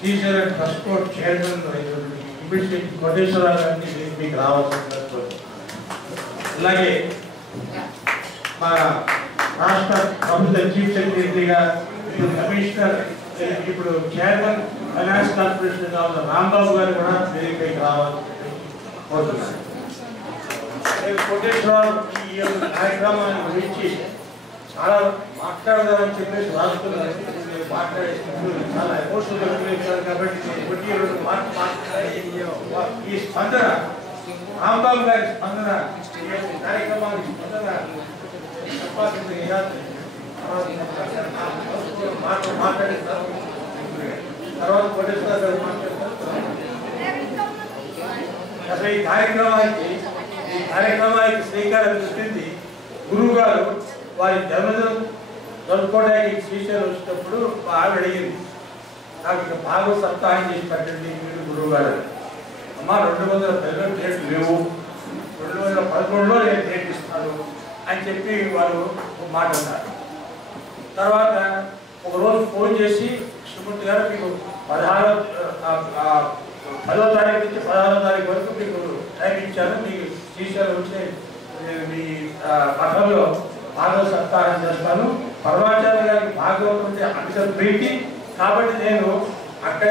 Srisailam trust board chairman immediate Koteswararao గారిని మీకు రావాల్సింది. అలాగే మన రాష్ట్ర ప్రభుత్వ చీఫ్ సెక్రటరీగా ఇప్పుడు కమిషనర్ ఇప్పుడు చైర్మన్ ఫైనాన్స్ కార్పొరేషన్ ఉన్న రాంబాబు గారు కూడా వేదికపైకి రావాలని కోరుతున్నాను. కోటేశ్వరరావు ఈ కార్యక్రమాన్ని గురించి చాలా మాట్లాడదామని చెప్పేసి రాసుకున్నారు. మాట్లాడేసినప్పుడు చాలా ఎమోషనల్ గురించారు కాబట్టి ఈ స్పందన రాంబాబు గారి స్పందన కార్యక్రమానికి స్పందన మాట్లాడిన తర్వాత కోటేశ్వరరావు గారు మాట్లాడతారు. అసలు ఈ కార్యక్రమానికి శ్రీకారం చుట్టింది గురువు గారు. వారి జన్మదినం జరుపుకోవడానికి శ్రీశైలం వచ్చినప్పుడు ఆవిడ అడిగింది, నాకు ఇక బాగా సప్తాహం చేసి పెట్టండి మీరు గురువు గారు. అమ్మ 210లో డేట్లు లేవు, 2011లో నేను డేట్ ఇస్తాను అని చెప్పి వాళ్ళు మాట అన్నారు. తర్వాత ఒకరోజు ఫోన్ చేసి శ్రీమూర్తి గారు మీకు 10వ తారీఖు నుంచి 16వ తారీఖు వరకు మీకు టైం ఇచ్చాను, మీకు శ్రీశైలం వచ్చే మీ మఠంలో భాగవత సప్తాహం చేస్తాను. పరమాచార్య గారికి భాగవతం అంటే అమిత ప్రీతి కాబట్టి నేను అక్కడ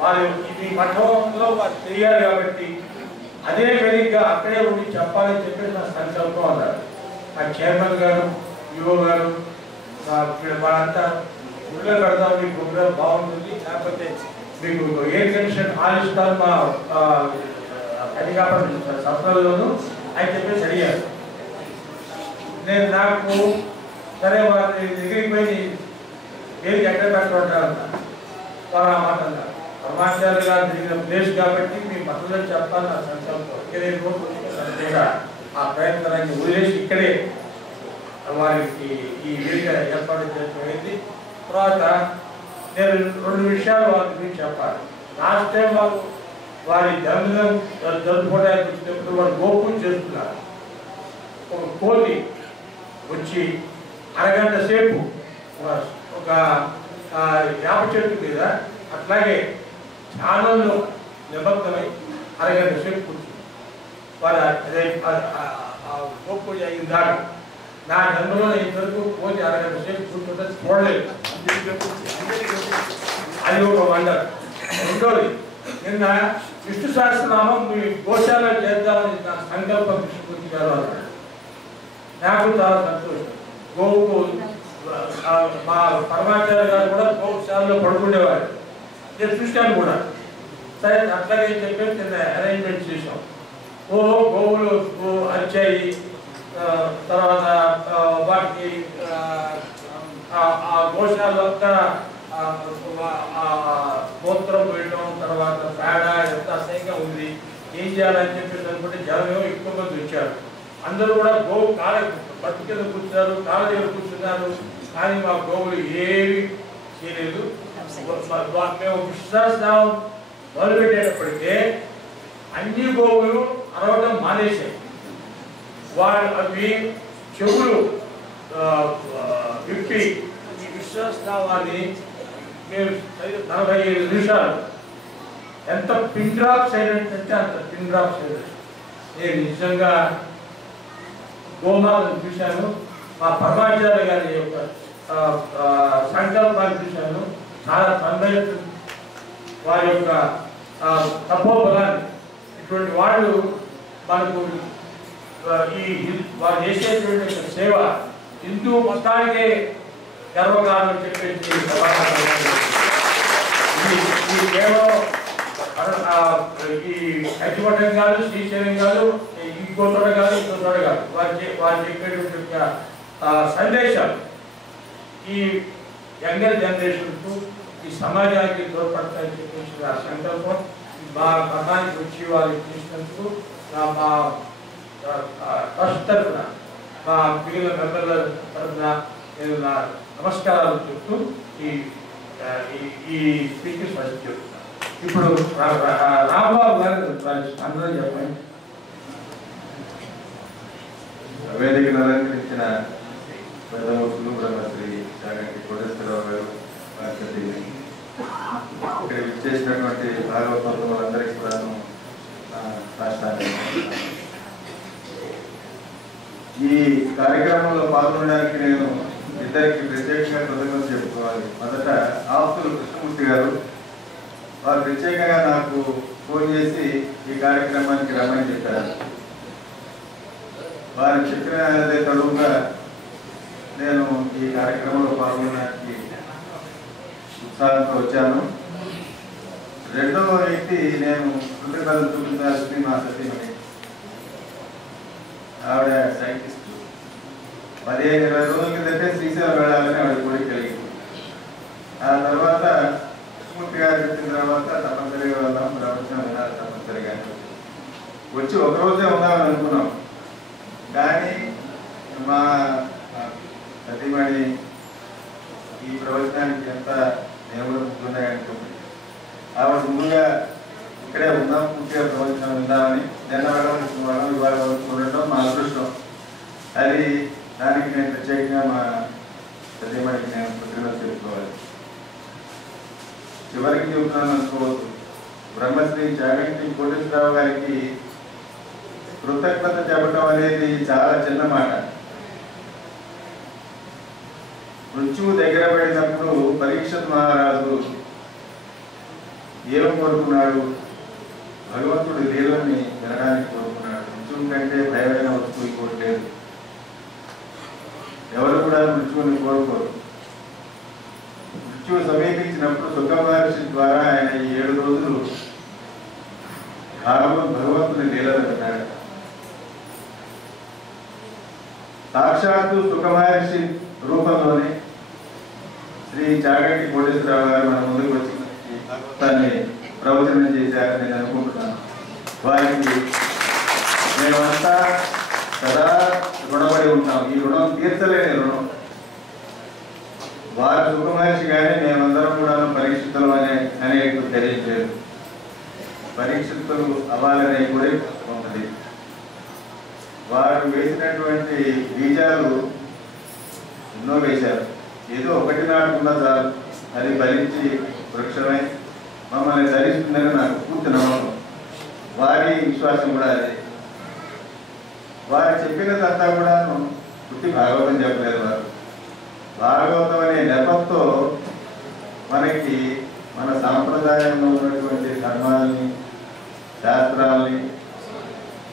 వారు ఈ మఠంలో వారు తెలియాలి కాబట్టి అదే వేదికగా అక్కడే ఉండి చెప్పాలని చెప్పేసి నా సంకల్పం అన్నారు. ఆ చైర్మన్ గారు, యువ గారు వాళ్ళంతా ఊళ్ళో పెడదాం, మీకు ఊళ్ళో బాగుంటుంది, లేకపోతే మీకు ఎయిర్ కండిషన్ ఆలిస్తాను మా కనికాపడి సత్రంలోను అని చెప్పేసి అడిగారు. నేను నాకు సరే వారి దగ్గరికి పోయి ఏది ఎక్కడ పెట్టమంటారు వారు ఆ మాట అన్నారు. పరమాచార్య గారు తిరిగిన ప్లేస్ కాబట్టి మీ మతంలో చెప్పాలి నా సంకల్పం. ఆ ప్రయత్నాన్ని వదిలేసి ఇక్కడే వారికి ఈ వేదిక ఏర్పాటు చేయడం. తర్వాత నేను 2 విషయాలు వారి గురించి చెప్పాలి. లాస్ట్ టైం వారి జన్మదినం జరుపుకోవడానికి వచ్చినప్పుడు వారు గోపూజ చేస్తున్నారు. ఒక కోతి వచ్చి అరగంట సేపు ఒక వేప చెట్టు మీద అట్లాగే ధ్యానంలో నిబద్ధమై అరగంట సేపు కూర్చుంది. వారు గోపూజ అయిన దాకా నా జన్మలో ఇంతవరకు కోతి అరగంట సేపు కూర్చుంటే చూడలేదు. అది ఒక వండర్. రెండోది, నిన్న విష్ణు సహస్రనామం మీ గోశాల చేద్దామని నా సంకల్పం విష్ణుమూర్తి గారు అన్నాడు. నాకు చాలా సంతోషం. గోవుకు మా పరమాచార్య గారు కూడా గోశాలలో పడుకునేవారు, నేను చూశాను కూడా. సరే అట్లాగే చెప్పేసి నిన్న అరేంజ్మెంట్ చేసాం. గోవులు వచ్చాయి, తర్వాత వాటికి ఆ గోశాలలో మూత్రం వేయడం, తర్వాత పేడ ఎంత అసహ్యంగా ఉంది, ఏం చేయాలని చెప్పేసి అనుకుంటే జనం ఎక్కువ మంది వచ్చారు. అందరూ కూడా గోవు కాళ్ళ బట్టు కింద కూర్చున్నారు, కాళ్ళ దగ్గర కూర్చున్నారు. కానీ మా గోవులు ఏమి చేయలేదు. మేము విశ్వాసం మొదలుపెట్టేటప్పటికే అన్ని గోవులు అరవడం మానేశాయి. అవి చెవులు విప్పి ఈ విశ్వాసాన్ని మేము 45 నిమిషాలు ఎంత పిన్ డ్రాప్ సైలెంట్ అంటే అంత పిన్ డ్రాప్ సైలెంట్. నేను నిజంగా గోమాతను చూశాను, మా పరమాచార్య గారి యొక్క సంకల్పాన్ని చూశాను. చాలా తన్మయత్వం, వారి యొక్క తపోబలాన్ని. ఇటువంటి వాళ్ళు మనకు వారు చేసేటువంటి సేవ హిందూ మొత్తానికే గర్వకారణం చెప్పేసి ఈ కేవలం ఈ కచ్చిపట్టం కాదు, శ్రీశైలం కాదు, ఇంకో చోట కాదు, ఇంకో చోట కాదు. వారు చెప్పేటువంటి సందేశం ఈ యంగర్ జనరేషన్కు, ఈ సమాజానికి తోడ్పడతాయని చెప్పేసి ఆ సంకల్పం మా మతానికి వచ్చి వారు చేసినందుకు మా ట్రస్ట్ తరఫున, మా మిగిలిన మెంబర్ల తరఫున నేను నా నమస్కారాలు చెప్తూ ఈ స్పీచ్ ఫస్ట్ చెప్తున్నాను. ఇప్పుడు రాంబాబు గారు అందరూ చెప్పండి. వేదికను అలంకరించిన పెద్దమూర్తులు బ్రహ్మశ్రీ జాగంటి కోటేశ్వరరావు గారు, ఇక్కడ విచ్చేసినటువంటి భాగవతులందరికీ కూడా రాష్ట్రాన్ని ఈ కార్యక్రమంలో పాల్గొనడానికి నేను ఇద్దరికి ప్రత్యేకంగా కృతజ్ఞతలు చెప్పుకోవాలి. మొదట ఆస్తులు కృష్ణమూర్తి గారు, వారు ప్రత్యేకంగా నాకు ఫోన్ చేసి ఈ కార్యక్రమానికి రమ్మని చెప్పారు. వారు చెప్పిన తడువుగా నేను ఈ కార్యక్రమంలో పాల్గొనడానికి ఉత్సాహంతో వచ్చాను. రెండవ వ్యక్తి నేను కృతజ్ఞతలు చూపించాల్సింది మా సతీమణి. ఆవిడ సైంటిస్ట్. 15-20 రోజుల కిందటే శ్రీశైలం వెళ్ళాలని ఆవిడ కోరిక కలిగింది. ఆ తర్వాత కృష్ణమూర్తి గారు చెప్పిన తర్వాత తప్పనిసరిగా వెళ్దాం, ప్రవచనం వినాలి తప్పనిసరిగా వచ్చి ఒకరోజే ఉందామని అనుకున్నాం. కానీ మా సతీమణి ఈ ప్రవచనానికి ఎంత నియమలున్నాయనుకుంది. ఆవిడ ముందుగా ఇక్కడే ఉందాం, పూర్తిగా ప్రవచనం ఉందామని జనవరం ఇవాళ ఉండటం మా అదృష్టం. అది దానికి నేను ప్రత్యేకంగా మా సతీమణికి నేను కృతజ్ఞతలు చెప్పుకోవాలి. చివరికి చెబుతున్నాను అనుకోవద్దు, బ్రహ్మశ్రీ చాగంటి కోటేశ్వరరావు గారికి కృతజ్ఞత చెప్పడం అనేది చాలా చిన్న మాట. మృత్యువు దగ్గర పడినప్పుడు పరీక్షిత్ మహారాజు ఏం కోరుకున్నాడు? భగవంతుడి లీలని వినడానికి కోరుకున్నాడు. మృత్యువు కంటే భయమైన వస్తువు ఇంకోట్లేదు. ఎవరు కూడా మృత్యువుని కోరుకోరు. మృత్యువు సమీపించినప్పుడు సుఖ మహర్షి ద్వారా ఆయన 7 రోజులు భగవంతుని లీలను విన్నాడు. సాక్షాత్తు సుఖ మహర్షి రూపంలోనే శ్రీ చాగంటి కోటేశ్వరరావు గారు మన ముందుకు వచ్చి భగవతాన్ని ప్రవచనం చేశారని నేను అనుకుంటున్నాను. వారికి మేమంతా సదా రుణపడి ఉంటాం. ఈ రుణం తీర్చలేని రుణం. వారు సుఖ మహర్షి కానీ మేమందరం కూడా పరీక్షితులు అనేక తెలియట్లేదు. పరీక్షితులు అవ్వాలనే కోరిక ఉన్నది. వారు వేసినటువంటి బీజాలు ఎన్నో వేశారు. ఏదో ఒకటి నాటుకున్న చాలు, అది ఫలించి వృక్షమై మమ్మల్ని ధరిస్తుందని నాకు పూర్తి నమ్మకం. వారి విశ్వాసం కూడా అదే. వారు చెప్పినదంతా కూడా పుట్టి భాగవతం చెప్పలేదు. వారు భాగవతం అనే నెపంతో మనకి మన సాంప్రదాయంలో ఉన్నటువంటి ధర్మాలని, శాస్త్రాలని,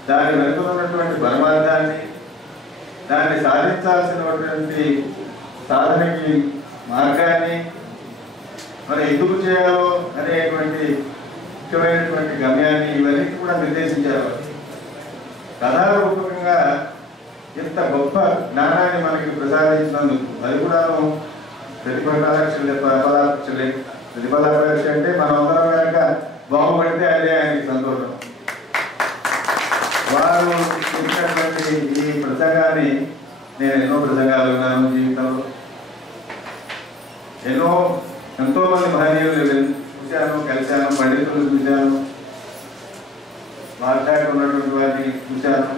దాని వెనుక ఉన్నటువంటి పరమార్థాన్ని, దాన్ని సాధించాల్సినటువంటి సాధనకి మార్గాన్ని మరి ఎందుకు చేయాలో అనేటువంటి ముఖ్యమైనటువంటి గమ్యాన్ని ఇవన్నీ కూడా నిర్దేశించారు. కథారూపకంగా ఇంత గొప్ప జ్ఞానాన్ని మనకి ప్రసాదించినందుకు, అది కూడా ప్రతిఫలాపేక్ష అంటే మనం అందరం కనుక బాగుపడితే అదే ఆయనకి సంతోషం. వారు చెప్పినటువంటి ఈ ప్రసంగాన్ని నేను ఎన్నో ప్రసంగాలు విన్నాను జీవితంలో. ఎంతో మంది మహనీయులు చూశాను, కలిశాను, పండితులు చూశాను, మాట్లాడుకున్నటువంటి వారిని చూశాను.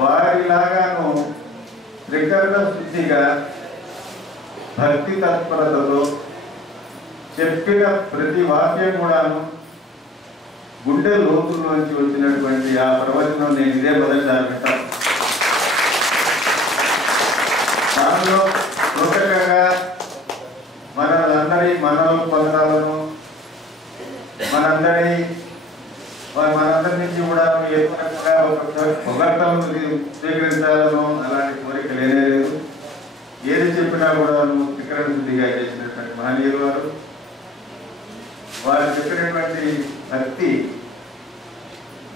వారిలాగాను త్రికరణ శుద్ధిగా భక్తి తత్పరతతో చెప్పిన ప్రతి వాక్యం కూడాను గుండె లోతుల్లోంచి వచ్చినటువంటి ఆ ప్రవచనం నేను ఇదే మొదటిసారి వింటాను. దానిలో కృతజ్ఞంగా మనందరి మనోపదనాలను మనందరి నుంచి కూడా పొగట్టలను స్వీకరించాలను అలాంటి కోరిక లేదు. ఏది చెప్పినా కూడా త్రికరణ శుద్ధిగా చేసినటువంటి మహనీయులు వారు. వారు చెప్పినటువంటి భక్తి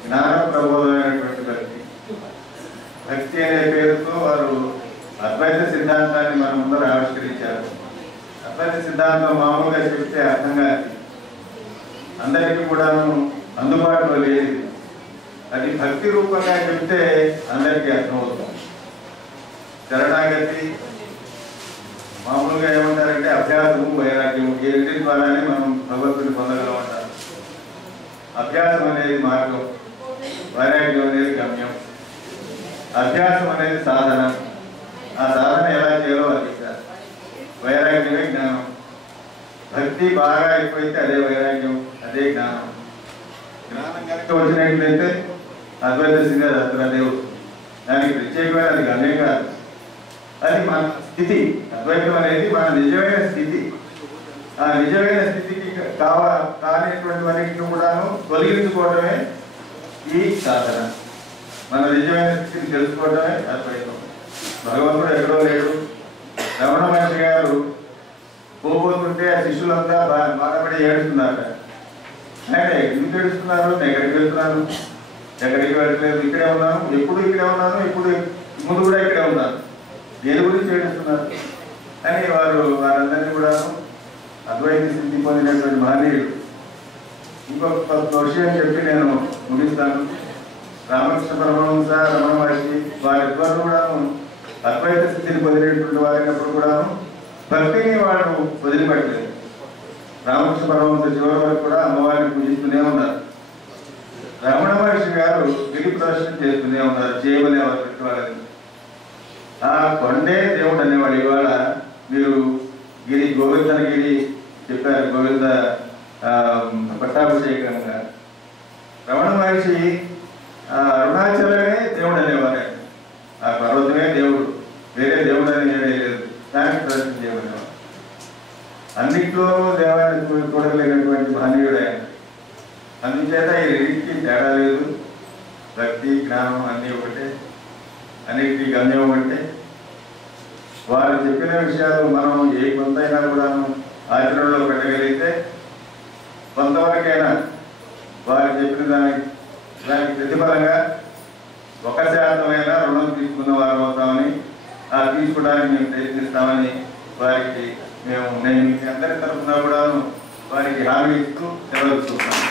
జ్ఞాన ప్రబోధమైనటువంటి భక్తి. భక్తి అనే పేరుతో వారు అద్వైత సిద్ధాంతాన్ని మన ముందర ఆవిష్కరించారు. అద్వైత సిద్ధాంతం మామూలుగా చెప్తే అర్థం కాదు, అందరికీ కూడాను అందుబాటులో లేదు. అది భక్తి రూపంగా చెప్తే అందరికీ అర్థమవుతుంది. శరణాగతి మామూలుగా ఏమంటారంటే అభ్యాసము, వైరాగ్యము, ఈ రెండింటి ద్వారానే మనం భగవంతుని పొందగలమంటారు. అభ్యాసం అనేది మార్గం, వైరాగ్యం అనేది గమ్యం. అభ్యాసం అనేది సాధన, ఆ సాధన ఎలా చేయాలో అది వైరాగ్యమే జ్ఞానం. భక్తి బాగా అయిపోతే అదే వైరాగ్యం, అదే జ్ఞానం. జ్ఞానం కనుక వచ్చినట్లయితే అద్వైత శ్రీధర దేవుడు, దానికి ప్రత్యేకమైన అది గమ్యం కాదు, అది మన స్థితి. అద్వైతం అనేది మన నిజమైన స్థితి. ఆ నిజమైన స్థితికి కానిటువంటి వాటిని కూడాను తొలగించుకోవడమే ఈ సాధన. మన నిజమైన స్థితిని తెలుసుకోవడమే అద్వైతం. భగవంతుడు ఎక్కడో లేడు. రమణ మహర్షి గారు పోతుంటే ఆ శిష్యులంతా బాధపడి ఏడుస్తున్నారు. ఆయన ఎందుకు ఏడుస్తున్నారు? ఎక్కడికి వెళ్తున్నాను, ఎక్కడికి వెళ్ళట్లేదు, ఇక్కడే ఉన్నాను, ఎప్పుడు ఇక్కడే ఉన్నాను, ఇప్పుడు ముందు కూడా ఇక్కడే ఉన్నాను, దేని గురించి ఏడుస్తున్నారు అని వారందరినీ కూడా అద్వైత స్థితి పొందినటువంటి మహనీయుడు. ఇంకొక విషయం చెప్పి నేను ముగిస్తాను. రామకృష్ణ పరమహంస, రమణ మహర్షి వారిద్దరు కూడాను అద్వైత స్థితిని పొందినటువంటి వారైనప్పుడు కూడాను భక్తిని వాళ్ళు వదిలిపెట్టలేదు. రామకృష్ణ పరమహంస చివరి వరకు కూడా అమ్మవారిని పూజిస్తూనే ఉన్నారు. రమణ మహర్షి గారు గిరి ప్రదర్శన చేస్తూనే ఉన్నారు, చేయమనేవారు పెట్టువాళ్ళని. ఆ కొండే దేవుడు అనేవాడు. ఇవాళ మీరు గోవిందగిరి చెప్పారు, గోవింద పట్టాభిషేకంగా. రమణ మహర్షి అరుణాచలమే దేవుడు అనేవారు. ఆ పర్వతమే దేవుడు, వేరే దేవుడు అని లేదు, దానికి ప్రదర్శన చేయమనేవారు. అన్నిట్లో దేవాన్ని చూడగలిగినటువంటి మహనీయుడు ఆయన. అందుచేత ఈ రెండింటికి తేడా లేదు. భక్తి జ్ఞానం అన్నీ ఒకటే, అన్నిటికీ గమ్యం ఒకటే. వారు చెప్పిన విషయాలు మనం ఏ కొంతైనా కూడా ఆచరణలో పెట్టగలిగితే కొంతవరకైనా వారు చెప్పిన దానికి ప్రతిఫలంగా 1% రుణం తీసుకున్న వారు అవుతామని, తీసుకోవడానికి మేము ప్రయత్నిస్తామని వారికి నేను మీ అందరి తరఫున కూడా వారికి హామీ ఇస్తూ సెలవుస్తున్నాను.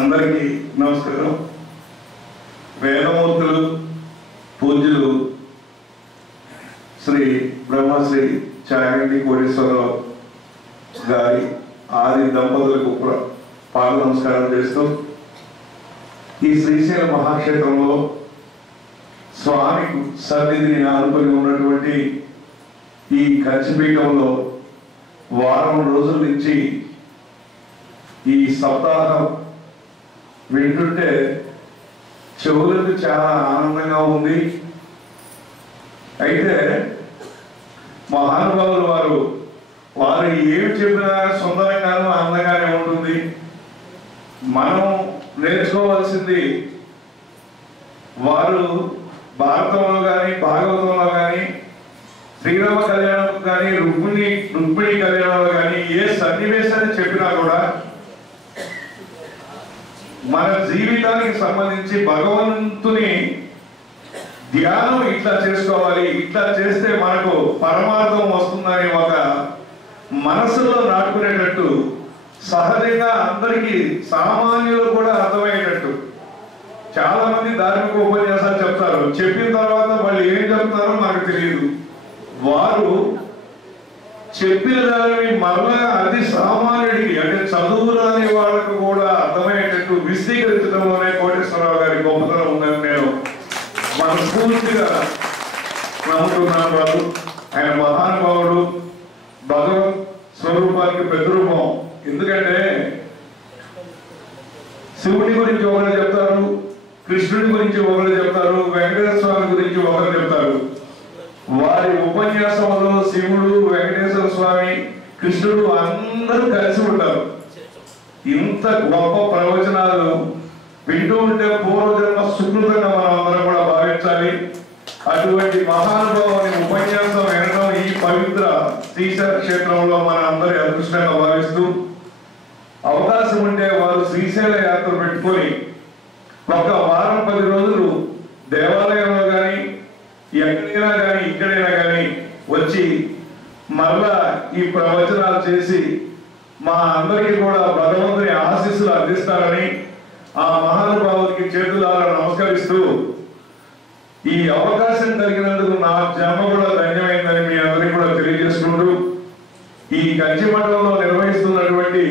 అందరికీ నమస్కారం. వేదమూర్తులు పూజ్యులు శ్రీ బ్రహ్మశ్రీ చాగంటి కోటేశ్వరరావు గారి ఆది దంపతులకు పాద నమస్కారం చేస్తూ, ఈ శ్రీశైల మహాక్షేత్రంలో స్వామి సన్నిధిని ఆనుకొని ఉన్నటువంటి ఈ కంచిపీఠంలో వారం రోజుల నుంచి ఈ సప్తాహం వింటుంటే చెవులకు చాలా ఆనందంగా ఉంది. అయితే మహానుభావులు వారు ఏమి చెప్పినా సుందరంగానూ అందంగానే ఉంటుంది. మనం నేర్చుకోవాల్సింది వారు భారతంలో కానీ భాగవతంలో కానీ శ్రీరామ కళ్యాణం కానీ రుక్మిణి కళ్యాణంలో కానీ ఏ సన్నివేశాన్ని చెప్పినా కూడా మన జీవితానికి సంబంధించి భగవంతుని ధ్యానం ఇట్లా చేసుకోవాలి, ఇట్లా చేస్తే మనకు పరమార్థం వస్తుందని ఒక మనసులో నాటుకునేటట్టు, సహజంగా అందరికీ సామాన్యులు కూడా అర్థమయ్యేటట్టు. చాలా మంది ధార్మిక ఉపన్యాసాలు చెప్తారు, చెప్పిన తర్వాత వాళ్ళు ఏం చెప్తారో మనకు తెలియదు. వారు చెప్పిన దానిని మరలా అది సామాన్యుడికి, అంటే చదువు రాని వాళ్ళకు కూడా అర్థమయ్యేటట్టు విశదీకరించడంలోనే కోటేశ్వరరావు గారి గొప్పతనం ఉందని నేను మనస్ఫూర్తిగా నమ్ముతున్నాను. వాళ్ళు ఆయన మహానుభావుడు, భగవత్ స్వరూపానికి ప్రతిరూపం. ఎందుకంటే శివుడి గురించి ఒకరు చెప్తారు, కృష్ణుడి గురించి ఒకరు చెప్తారు, వెంకటేశ్వర స్వామి గురించి ఒకరు చెప్తారు. వారి ఉపన్యాసంలో శివుడు, వెంకటేశ్వర స్వామి, కృష్ణుడు అందరూ కలిసి ఉంటారు. ఇంత గొప్ప ప్రవచనాలు వింటూ ఉంటే పూర్వజన్మ సుకృతంగా మనం అందరం కూడా భావించాలి. అటువంటి మహానుభావుని ఉపన్యాసం వినడం ఈ పవిత్ర శ్రీశైల క్షేత్రంలో మన అందరి అదృష్టంగా భావిస్తూ, అవకాశం ఉంటే వారు శ్రీశైల యాత్ర పెట్టుకొని ఒక వారం 10 రోజులు దేవాలయంలో కానీ ఎక్కడైనా కానీ ఇక్కడైనా కానీ వచ్చి మరలా ఈ ప్రవచనాలు చేసి మా అందరికీ కూడా భగవంతుని ఆశీస్సులు అందిస్తారని ఆ మహానుభావుడికి చేతులారా నమస్కరిస్తూ, ఈ అవకాశం కలిగినందుకు నా జన్మ కూడా ధన్యమైందని మీ అందరికీ కూడా తెలియజేసుకుంటూ, ఈ కంచి మండలంలో నిర్వహిస్తున్నటువంటి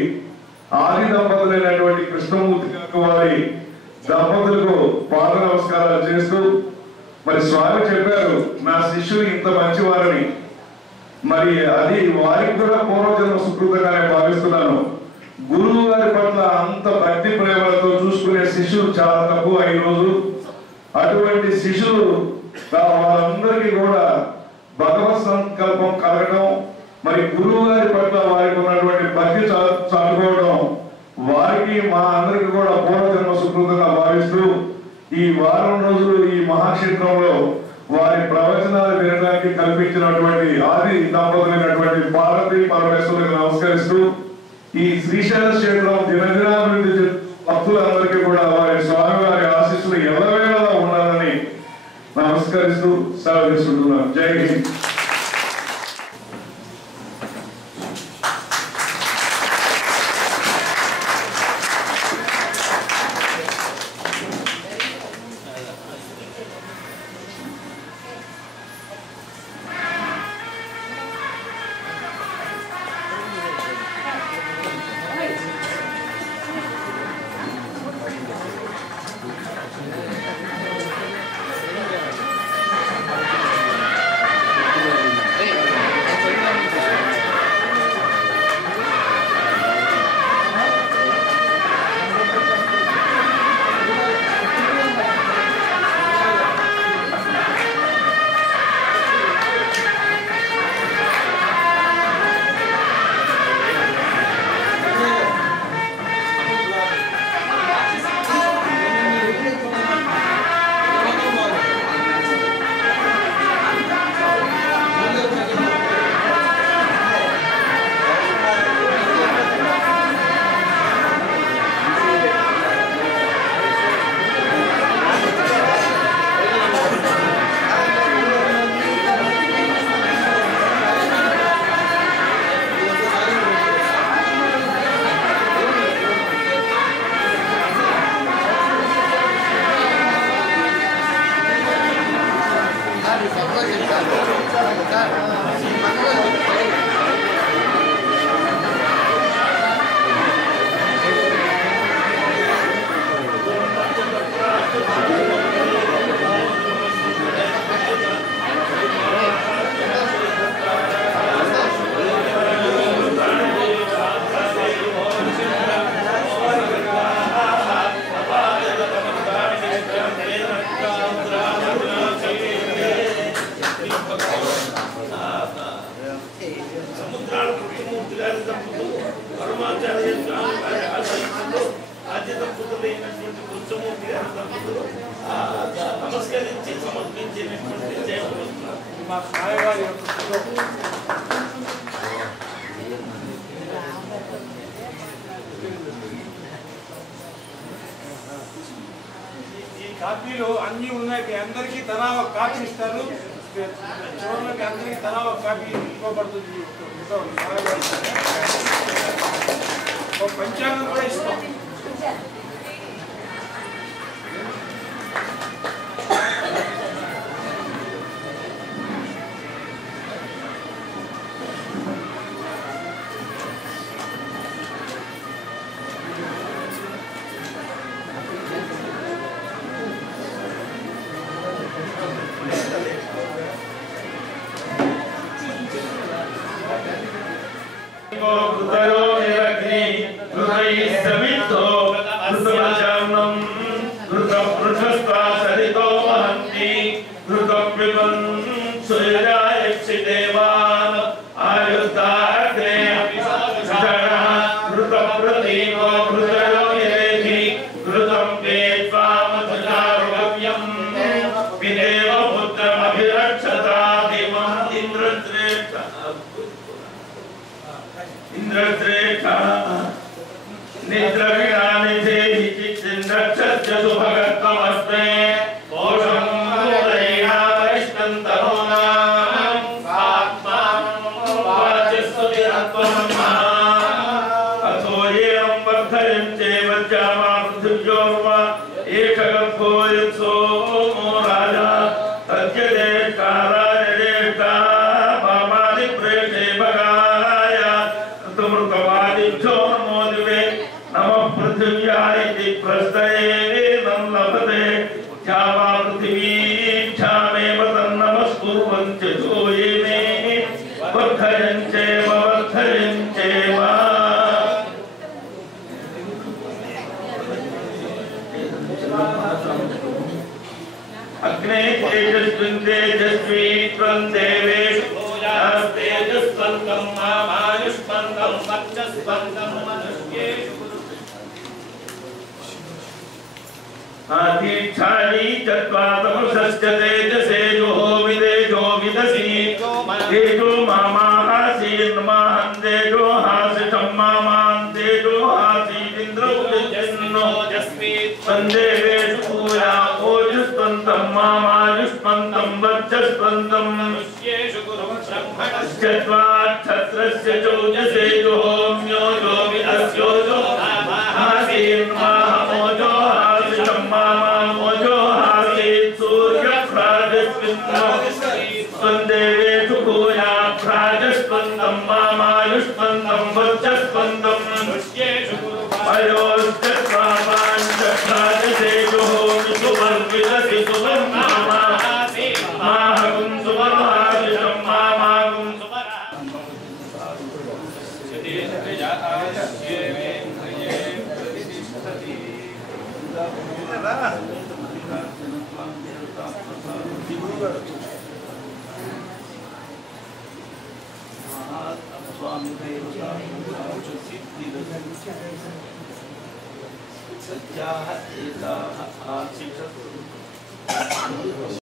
ఆది దంపతులైనటువంటి కృష్ణమూర్తి గారు వారి దంపతులకు పాద నమస్కారాలు చేస్తూ, మరి స్వామి చెప్పారు, నా శిష్యులు ఇంత మంచివారని. మరి అది వారికి కూడా పూర్వజన్మ సుకృతంగానే భావిస్తున్నాను. గురువు గారి పట్ల అంత భక్తి ప్రేమలతో చూసుకునే శిష్యులు చాలా తక్కువ ఈ రోజు. అటువంటి శిష్యులు వారందరికీ కూడా భగవత్ సంకల్పం కలగడం, మరి గురువు గారి పట్ల వారికి ఉన్నటువంటి భక్తి చాటుకోవడం వారికి మా అందరికి కూడా పూర్వజన్మ సుకృతంగా భావిస్తూ ఈ వారం రోజులు ఈ మహాక్షేత్రంలో వారి ప్రవచనాలు వినడానికి కల్పించినటువంటి ఆది దంపతులైనటువంటి పార్వతి పరమేశ్వరులకు నమస్కరిస్తూ ఈ శ్రీశైల క్షేత్రం దినదినాభివృద్ధి భక్తులందరికీ కూడా వారి స్వామివారి ఆశీస్సులు ఎల్లవేళలా ఉండాలని నమస్కరిస్తూ సెలవు తీసుకుంటున్నాను. జై హింద్. నమస్కరించి సమర్పించినటువంటి మా సాయివారి ఈ కాపీలు అన్నీ ఉన్నాయి. అందరికీ తలా ఒక కాపీ ఇస్తారు. చివరికి అందరికీ తలా ఒక కాపీ ఇవ్వబడుతుంది. ఒక పంచాంగం కూడా ఇస్తాం. वर्चस्वन्तं मनुष्येषु आदिच्छाली चत्वारतमसस्य तेजसे जोविदेजो विदसि तेजो मामाहासीर्माहं तेजो हासितं मामां तेजो हासीदिन्द्रो यज्ञो यस्मित् सन्देवेषु पूया ओजुष्पन्तं मामायुष्पन्तं वर्चस्पन्तं मनुष्येषु गुरुं ब्रह्मणश्च चत्वाक्षत्रस्य चौजसे जोम्यो जो विदस्यो जो हासीर्माहमोजो मोजो हासीत् सूर्यप्राजस्पन्दं भूया प्राजस्पन्दं मामायुष्पन्दं वर्चस्पन्दं मनुष्येषु अयोश्चत्वापाञ्चप्राजसेजो सुवर्विदसि सुवर्मामा माहगुं सुवर्हासितं मामागुं स्वामी सत्याः एताः आशिषः